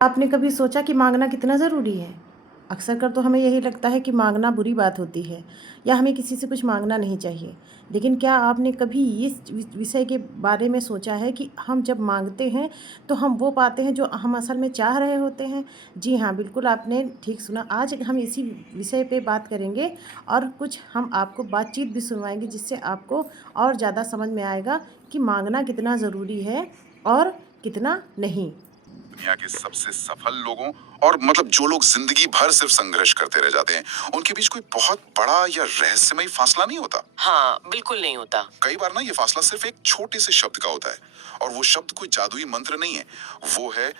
आपने कभी सोचा कि माँगना कितना ज़रूरी है? अक्सर कर तो हमें यही लगता है कि माँगना बुरी बात होती है या हमें किसी से कुछ माँगना नहीं चाहिए। लेकिन क्या आपने कभी इस विषय के बारे में सोचा है कि हम जब माँगते हैं, तो हम वो पाते हैं जो हम असल में चाह रहे होते हैं? जी हाँ, बिल्कुल आपने ठीक सुना। आज हम इसी विषय पे बात करेंगे और कुछ हम आपको बातचीत भी सुनवाएँगे जिससे आपको और ज़्यादा समझ में आएगा कि माँगना कितना ज़रूरी है और कितना नहीं। दुनिया के सबसे सफल लोगों और मतलब जो लोग जिंदगी भर सिर्फ संघर्ष करते रह जाते हैं, उनके बीच कोई बहुत बड़ा या रहस्यमय फासला नहीं होता। हाँ, बिल्कुल नहीं होता। कई बार ना ये फासला सिर्फ एक छोटे से शब्द का होता है, और वो शब्द कोई जादुई मंत्र नहीं है, वो है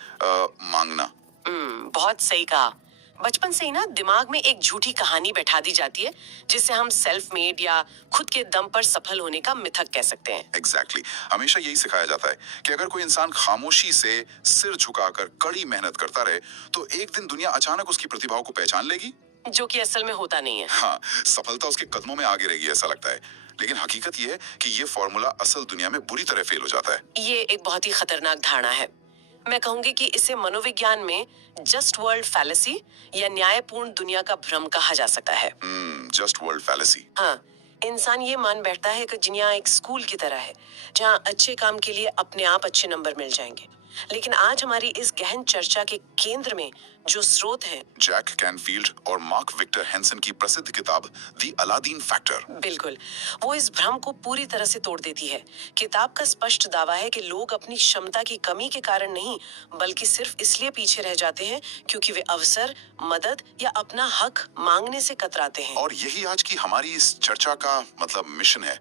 मांगना। बहुत सही कहा। बचपन से ही ना दिमाग में एक झूठी कहानी बैठा दी जाती है, जिसे हम सेल्फ मेड या खुद के दम पर सफल होने का मिथक कह सकते हैं। एग्जैक्टली हमेशा यही सिखाया जाता है कि अगर कोई इंसान खामोशी से सिर झुकाकर कड़ी मेहनत करता रहे, तो एक दिन दुनिया अचानक उसकी प्रतिभाओं को पहचान लेगी। जो कि असल में होता नहीं है। हाँ, सफलता उसके कदमों में आगे रहेगी ऐसा लगता है, लेकिन हकीकत ये है कि ये फॉर्मूला असल दुनिया में बुरी तरह फेल हो जाता है। ये एक बहुत ही खतरनाक धारणा है। मैं कहूंगी कि इसे मनोविज्ञान में जस्ट वर्ल्ड फैलेसी या न्यायपूर्ण दुनिया का भ्रम कहा जा सकता है। Just world fallacy. हाँ, इंसान ये मान बैठता है कि दुनिया एक स्कूल की तरह है, जहाँ अच्छे काम के लिए अपने आप अच्छे नंबर मिल जाएंगे। लेकिन आज हमारी इस गहन चर्चा के केंद्र में जो स्रोत है, जैक कैनफील्ड और मार्क विक्टर हैंसन की प्रसिद्ध किताब दी अलादीन फैक्टर, बिल्कुल, वो इस भ्रम को पूरी तरह से तोड़ देती है। किताब का स्पष्ट दावा है कि लोग अपनी क्षमता की कमी के कारण नहीं, बल्कि सिर्फ इसलिए पीछे रह जाते हैं क्योंकि वे अवसर, मदद या अपना हक मांगने से कतराते हैं। और यही आज की हमारी इस चर्चा का मतलब मिशन है,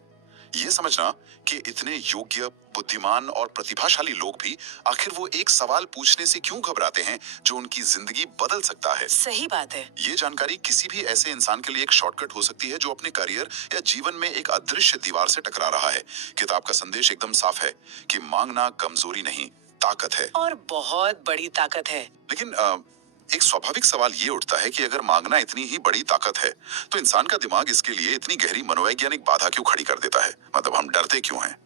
ये समझना कि इतने योग्य, बुद्धिमान और प्रतिभाशाली लोग भी आखिर वो एक सवाल पूछने से क्यों घबराते हैं जो उनकी जिंदगी बदल सकता है। सही बात है। ये जानकारी किसी भी ऐसे इंसान के लिए एक शॉर्टकट हो सकती है जो अपने करियर या जीवन में एक अदृश्य दीवार से टकरा रहा है। किताब का संदेश एकदम साफ है कि मांगना कमजोरी नहीं, ताकत है, और बहुत बड़ी ताकत है। लेकिन एक स्वाभाविक सवाल ये उठता है कि अगर मांगना इतनी ही बड़ी ताकत है, तो इंसान का दिमाग इसके लिए इतनी गहरी मनोवैज्ञानिक बाधा क्यों खड़ी कर देता है? मतलब हम डरते क्यों हैं?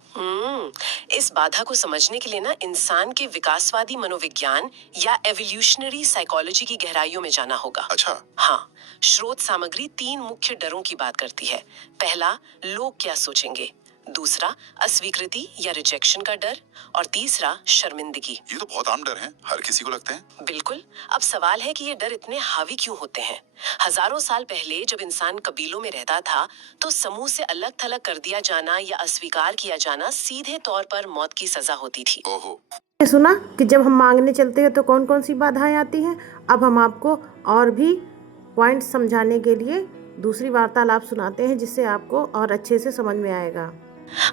इस बाधा को समझने के लिए ना इंसान के विकासवादी मनोविज्ञान या एवोल्यूशनरी साइकोलॉजी की गहराइयों में जाना होगा। अच्छा। हाँ, स्रोत सामग्री 3 मुख्य डरों की बात करती है। पहला, लोग क्या सोचेंगे। दूसरा, अस्वीकृति या रिजेक्शन का डर। और तीसरा, शर्मिंदगी। ये तो बहुत आम डर हैं, हर किसी को लगते हैं। बिल्कुल। अब सवाल है कि ये डर इतने हावी क्यों होते हैं। हजारों साल पहले जब इंसान कबीलों में रहता था, तो समूह से अलग थलग कर दिया जाना या अस्वीकार किया जाना सीधे तौर पर मौत की सजा होती थी। ओहो। ये सुना कि जब हम मांगने चलते हैं तो कौन कौन सी बाधाएं आती हैं। अब हम आपको और भी पॉइंट समझाने के लिए दूसरी वार्तालाप सुनाते हैं, जिससे आपको और अच्छे से समझ में आएगा।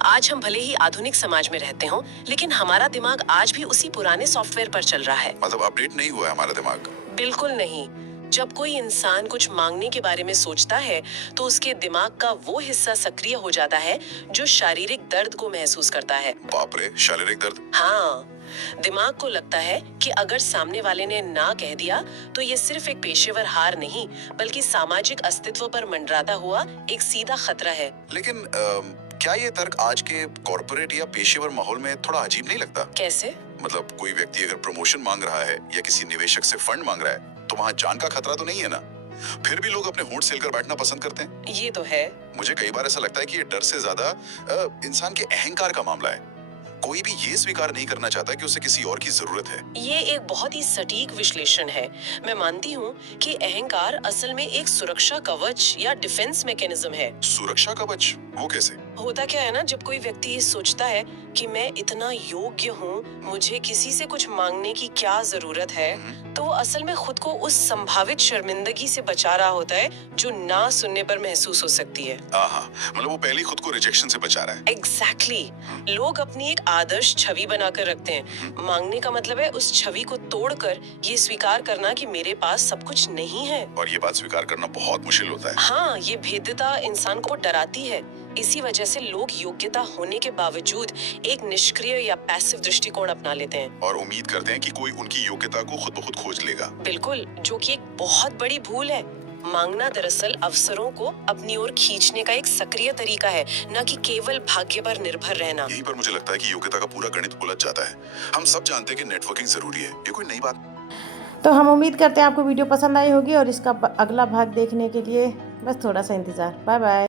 आज हम भले ही आधुनिक समाज में रहते हों, लेकिन हमारा दिमाग आज भी उसी पुराने सॉफ्टवेयर पर चल रहा है। मतलब अपडेट नहीं हुआ है हमारा दिमाग? बिल्कुल नहीं। जब कोई इंसान कुछ मांगने के बारे में सोचता है, तो उसके दिमाग का वो हिस्सा सक्रिय हो जाता है जो शारीरिक दर्द को महसूस करता है। बाप रे, शारीरिक दर्द? हाँ, दिमाग को लगता है कि अगर सामने वाले ने ना कह दिया, तो ये सिर्फ एक पेशेवर हार नहीं, बल्कि सामाजिक अस्तित्व पर मंडराता हुआ एक सीधा खतरा है। लेकिन क्या ये तर्क आज के कॉर्पोरेट या पेशेवर माहौल में थोड़ा अजीब नहीं लगता? कैसे? मतलब कोई व्यक्ति अगर प्रमोशन मांग रहा है या किसी निवेशक से फंड मांग रहा है, तो वहाँ जान का खतरा तो नहीं है ना? फिर भी लोग अपने होंठ सेलकर बैठना पसंद करते हैं। ये तो है। मुझे कई बार ऐसा लगता है कि ये डर से ज्यादा इंसान के अहंकार का मामला है। कोई भी ये स्वीकार नहीं करना चाहता कि उसे किसी और की जरूरत है। ये एक बहुत ही सटीक विश्लेषण है। मैं मानती हूँ कि अहंकार असल में एक सुरक्षा कवच या डिफेंस मैकेनिज्म है। सुरक्षा कवच? वो कैसे? होता क्या है ना, जब कोई व्यक्ति ये सोचता है कि मैं इतना योग्य हूँ, मुझे किसी से कुछ मांगने की क्या जरूरत है, तो वो असल में खुद को उस संभावित शर्मिंदगी से बचा रहा होता है जो ना सुनने पर महसूस हो सकती है। मतलब वो पहले खुद को रिजेक्शन से बचा रहा है। एग्जैक्टली। लोग अपनी एक आदर्श छवि बनाकर रखते हैं। मांगने का मतलब है उस छवि को तोड़कर ये स्वीकार करना कि मेरे पास सब कुछ नहीं है। और ये बात स्वीकार करना बहुत मुश्किल होता है। हाँ, ये भेद्यता इंसान को डराती है। इसी वजह से लोग योग्यता होने के बावजूद एक निष्क्रिय या पैसिव दृष्टिकोण अपना लेते हैं और उम्मीद करते हैं कि कोई उनकी योग्यता को खुद ब खुद खोज लेगा। बिल्कुल, जो कि एक बहुत बड़ी भूल है। मांगना दरअसल अवसरों को अपनी ओर खींचने का एक सक्रिय तरीका है, न कि केवल भाग्य पर निर्भर रहना। यहीं पर मुझे लगता है कि योग्यता का पूरा गणित उलझ जाता है। हम सब जानते हैं कि नेटवर्किंग जरूरी है, ये कोई नई बात तो हम उम्मीद करते हैं आपको वीडियो पसंद आई होगी और इसका अगला भाग देखने के लिए बस थोड़ा सा इंतज़ार। Bye bye.